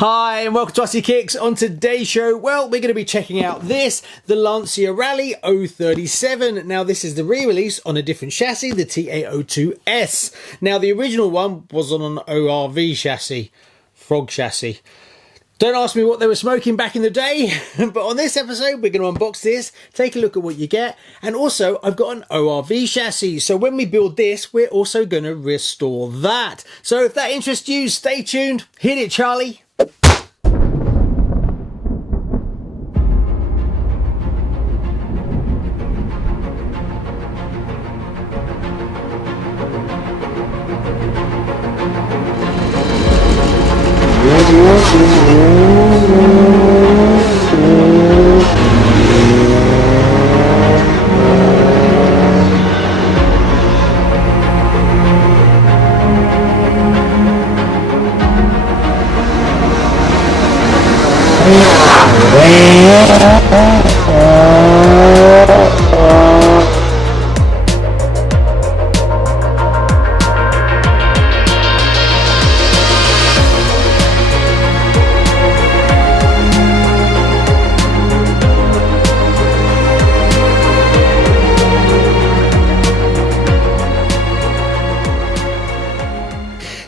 Hi and welcome to RCKicks. On today's show, well, we're going to be checking out the Lancia Rally 037. Now this is the re-release on a different chassis, the TA02S. Now the original one was on an ORV chassis, frog chassis. Don't ask me what they were smoking back in the day, but on this episode we're going to unbox this, take a look at what you get, and also I've got an ORV chassis, so when we build this we're also going to restore that. So if that interests you, stay tuned, hit it Charlie.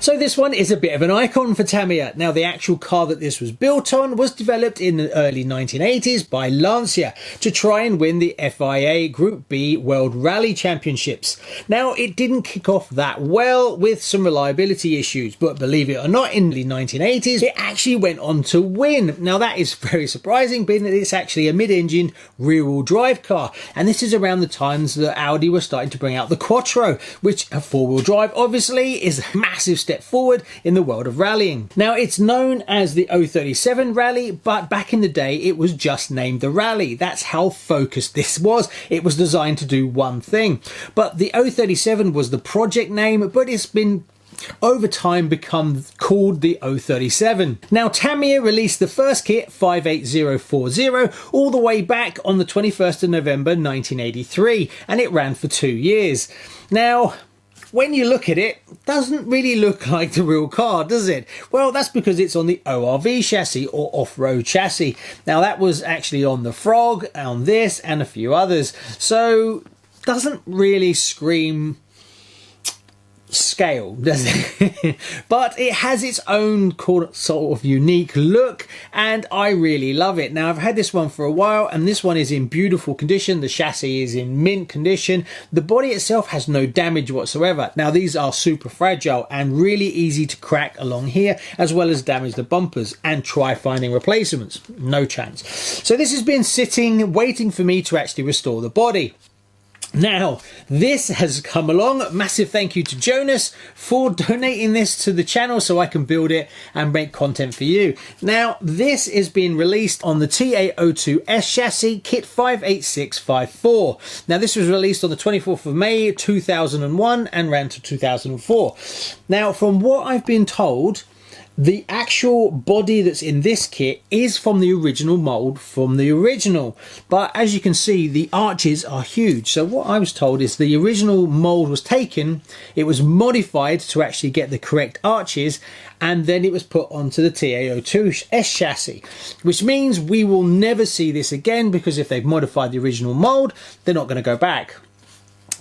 So this one is a bit of an icon for Tamiya. Now the actual car that this was built on was developed in the early 1980s by Lancia to try and win the FIA Group B World Rally Championships. Now it didn't kick off that well with some reliability issues, but believe it or not, in the 1980s it actually went on to win. Now that is very surprising, being that it's actually a mid-engine rear-wheel drive car, and this is around the times that Audi were starting to bring out the Quattro, which a four-wheel drive obviously is a massive step forward in the world of rallying. Now it's known as the 037 Rally, but back in the day it was just named the Rally. That's how focused this was. It was designed to do one thing, but the 037 was the project name, but it's been over time become called the 037. Now Tamiya released the first kit 58040 all the way back on the 21st of November 1983, and it ran for 2 years. Now when you look at it, it doesn't really look like the real car, does it? Well, that's because it's on the ORV chassis, or off-road chassis. Now that was actually on the Frog, on this and a few others, so doesn't really scream scale, does it? But it has its own sort of unique look, and I really love it. Now I've had this one for a while, and this one is in beautiful condition. The chassis is in mint condition. The body itself has no damage whatsoever. Now these are super fragile and really easy to crack along here, as well as damage the bumpers, and try finding replacements. No chance. So this has been sitting waiting for me to actually restore the body. Now this has come along. Massive thank you to Jonas for donating this to the channel so I can build it and make content for you. Now this is being released on the TA02S chassis kit 58654. Now this was released on the 24th of May 2001 and ran to 2004. Now from what I've been told, the actual body that's in this kit is from the original mold from the original, but as you can see the arches are huge. So what I was told is the original mold was taken, it was modified to actually get the correct arches, and then it was put onto the TA02S chassis, which means we will never see this again, because if they've modified the original mold they're not going to go back.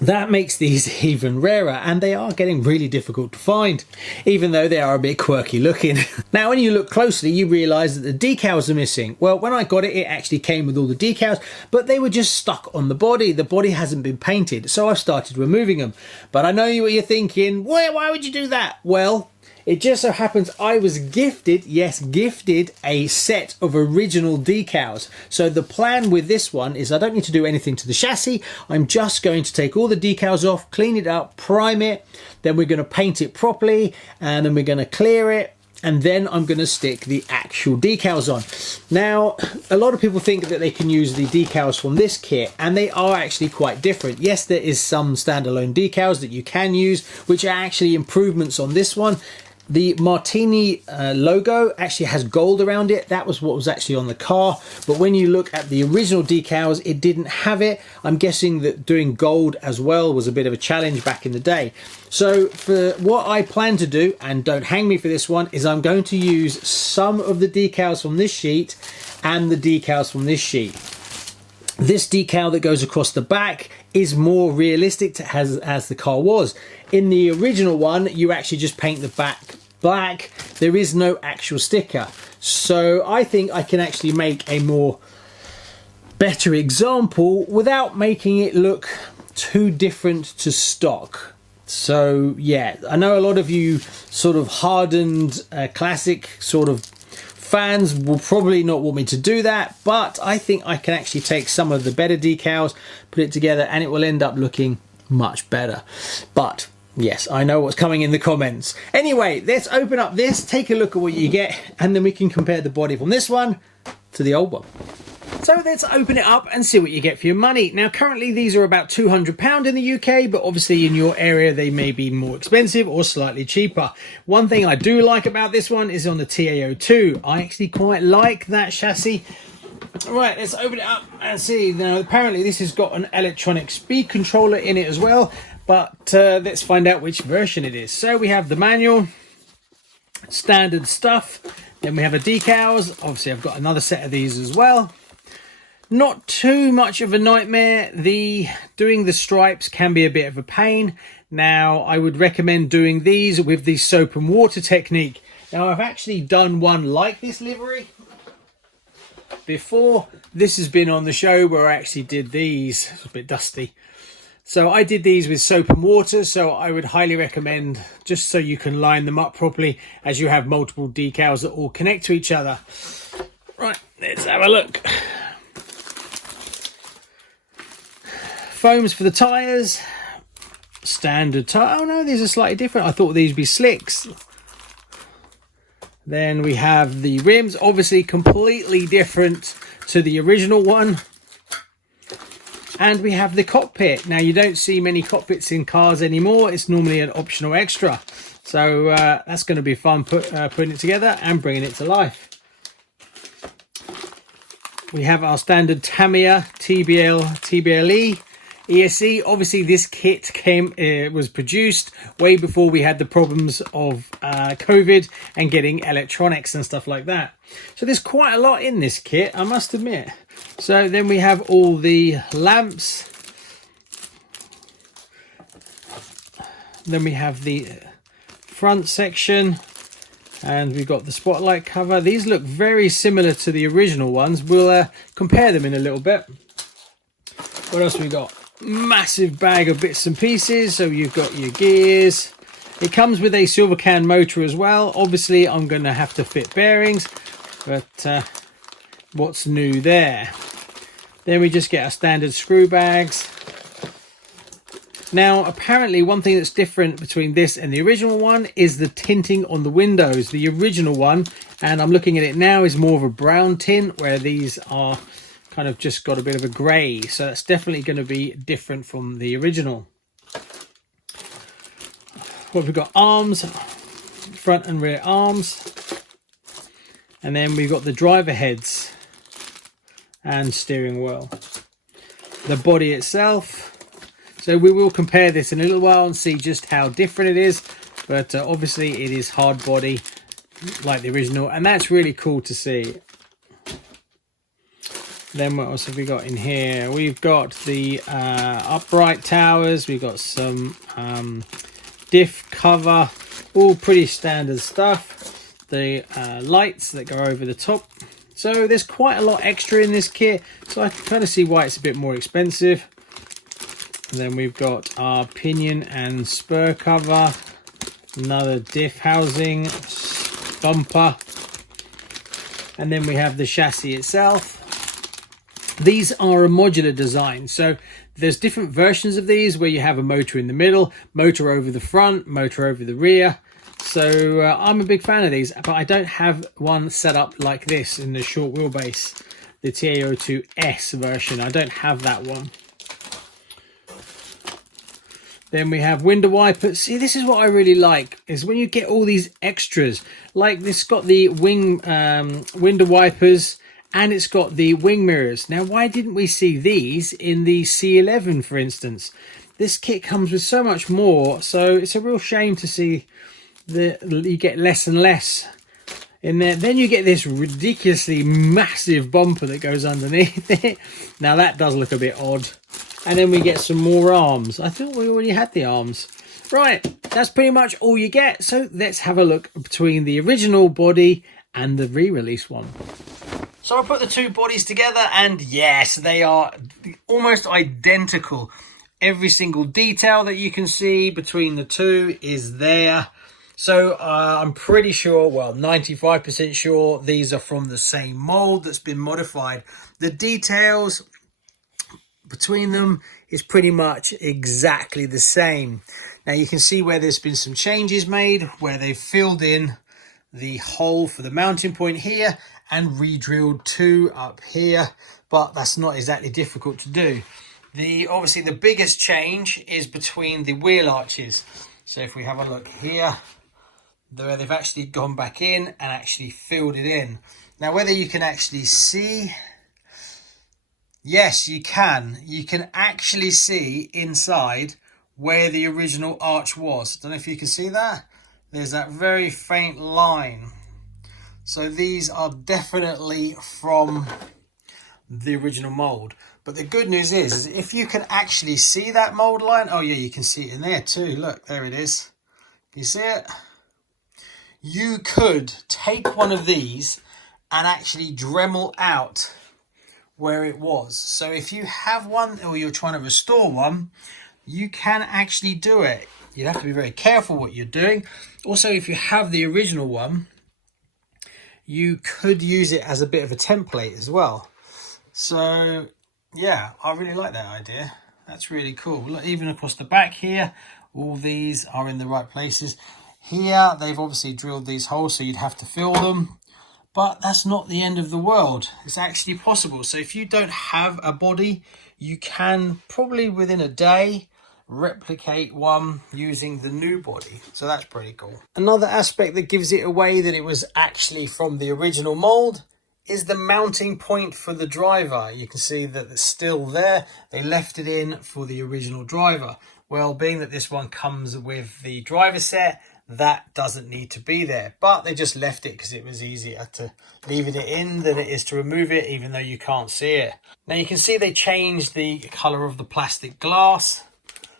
That makes these even rarer, and they are getting really difficult to find, even though they are a bit quirky looking. Now when you look closely you realise that the decals are missing. Well, when I got it, it actually came with all the decals, but they were just stuck on the body. The body hasn't been painted, so I've started removing them. But I know what you're thinking, why would you do that? Well, it just so happens I was gifted, yes, gifted a set of original decals. So the plan with this one is I don't need to do anything to the chassis. I'm just going to take all the decals off, clean it up, prime it, then we're going to paint it properly, and then we're going to clear it, and then I'm going to stick the actual decals on. Now a lot of people think that they can use the decals from this kit, and they are actually quite different. Yes, there is some standalone decals that you can use which are actually improvements on this one, The Martini logo actually has gold around it. That was what was actually on the car. But when you look at the original decals, it didn't have it. I'm guessing that doing gold as well was a bit of a challenge back in the day. So for what I plan to do, and don't hang me for this one, is I'm going to use some of the decals from this sheet and the decals from this sheet. This decal that goes across the back is more realistic as the car was. In the original one, you actually just paint the back black. There is no actual sticker. So I think I can actually make a better example without making it look too different to stock. So yeah, I know a lot of you sort of hardened classic sort of fans will probably not want me to do that, but I think I can actually take some of the better decals, put it together, and it will end up looking much better. But yes, I know what's coming in the comments. Anyway, let's open up this, take a look at what you get, and then we can compare the body from this one to the old one. So let's open it up and see what you get for your money. Now currently these are about £200 in the UK, but obviously in your area they may be more expensive or slightly cheaper. One thing I do like about this one is on the TAO2. I actually quite like that chassis. Right, let's open it up and see. Now apparently this has got an electronic speed controller in it as well, but let's find out which version it is. So we have the manual, standard stuff, then we have a decals. Obviously I've got another set of these as well. Not too much of a nightmare. Doing the stripes can be a bit of a pain. Now, I would recommend doing these with the soap and water technique. Now, I've actually done one like this livery before. This has been on the show where I actually did these. It's a bit dusty. So I did these with soap and water. So I would highly recommend, just so you can line them up properly, as you have multiple decals that all connect to each other. Right, let's have a look. Foams for the tyres, standard tyre. Oh no, these are slightly different. I thought these would be slicks. Then we have the rims, obviously completely different to the original one. And we have the cockpit. Now you don't see many cockpits in cars anymore. It's normally an optional extra. So that's going to be fun putting it together and bringing it to life. We have our standard Tamiya TBLE. ESC. Obviously this kit was produced way before we had the problems of COVID and getting electronics and stuff like that. So there's quite a lot in this kit, I must admit. So then we have all the lamps. Then we have the front section, and we've got the spotlight cover. These look very similar to the original ones. We'll compare them in a little bit. What else we got? Massive bag of bits and pieces. So you've got your gears. It comes with a silver can motor as well. Obviously I'm going to have to fit bearings, but what's new there? Then we just get our standard screw bags. Now apparently one thing that's different between this and the original one is the tinting on the windows. The original one, and I'm looking at it now, is more of a brown tint, where these are kind of just got a bit of a grey. So that's definitely going to be different from the original. What we've got, arms, front and rear arms, and then we've got the driver heads and steering wheel. The body itself. So we will compare this in a little while and see just how different it is, but obviously it is hard body like the original, and that's really cool to see. Then what else have we got in here? We've got the upright towers, we've got some diff cover, all pretty standard stuff. The lights that go over the top. So there's quite a lot extra in this kit, so I can kind of see why it's a bit more expensive. And then we've got our pinion and spur cover, another diff housing, bumper, and then we have the chassis itself. These are a modular design, so there's different versions of these where you have a motor in the middle, motor over the front, motor over the rear. So I'm a big fan of these, but I don't have one set up like this in the short wheelbase, the TAO2S version. I don't have that one. Then we have window wipers. See, this is what I really like, is when you get all these extras. Like this got the wing window wipers, and it's got the wing mirrors. Now, why didn't we see these in the C11, for instance? This kit comes with so much more, so it's a real shame to see that you get less and less in there. Then you get this ridiculously massive bumper that goes underneath it. Now that does look a bit odd. And then we get some more arms. I thought we already had the arms. Right, that's pretty much all you get. So let's have a look between the original body and the re-release one. So I put the two bodies together, and yes, they are almost identical. Every single detail that you can see between the two is there. So I'm pretty sure, well, 95% sure these are from the same mold that's been modified. The details between them is pretty much exactly the same. Now you can see where there's been some changes made, where they've filled in the hole for the mounting point here and re-drilled two up here, but that's not exactly difficult to do. Obviously the biggest change is between the wheel arches. So if we have a look here, where they've actually gone back in and actually filled it in. Now whether you can actually see, yes you can actually see inside where the original arch was. Don't know if you can see that. There's that very faint line. So these are definitely from the original mold. But the good news is if you can actually see that mold line, oh yeah, you can see it in there too. Look, there it is. You see it? You could take one of these and actually Dremel out where it was. So if you have one or you're trying to restore one, you can actually do it. You have to be very careful what you're doing. Also, if you have the original one, you could use it as a bit of a template as well. So yeah, I really like that idea. That's really cool. Look, even across the back here, all these are in the right places. Here, they've obviously drilled these holes, so you'd have to fill them. But that's not the end of the world. It's actually possible. So if you don't have a body, you can probably within a day replicate one using the new body. So that's pretty cool. Another aspect that gives it away that it was actually from the original mold is the mounting point for the driver. You can see that it's still there. They left it in for the original driver. Well, being that this one comes with the driver set, that doesn't need to be there, but they just left it because it was easier to leave it in than it is to remove it, even though you can't see it. Now you can see they changed the color of the plastic glass,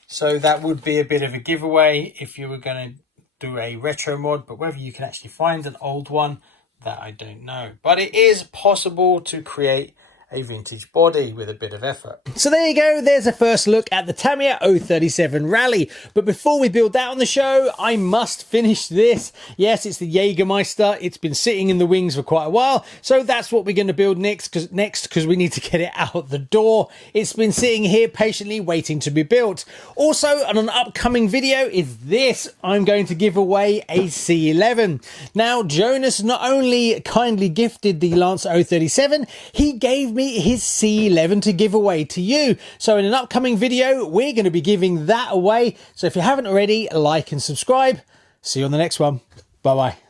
so that would be a bit of a giveaway if you were going to do a retro mod, but whether you can actually find an old one, that I don't know. But it is possible to create a vintage body with a bit of effort. So there you go, there's a first look at the Tamiya 037 Rally. But before we build that on the show, I must finish this. Yes, it's the Jägermeister. It's been sitting in the wings for quite a while, so that's what we're going to build next because we need to get it out the door. It's been sitting here patiently waiting to be built. Also, on an upcoming video is this. I'm going to give away a C11. Now, Jonas not only kindly gifted the Lancia 037, he gave me his C11 to give away to you. So in an upcoming video, we're going to be giving that away. So if you haven't already, like and subscribe. See you on the next one. Bye bye.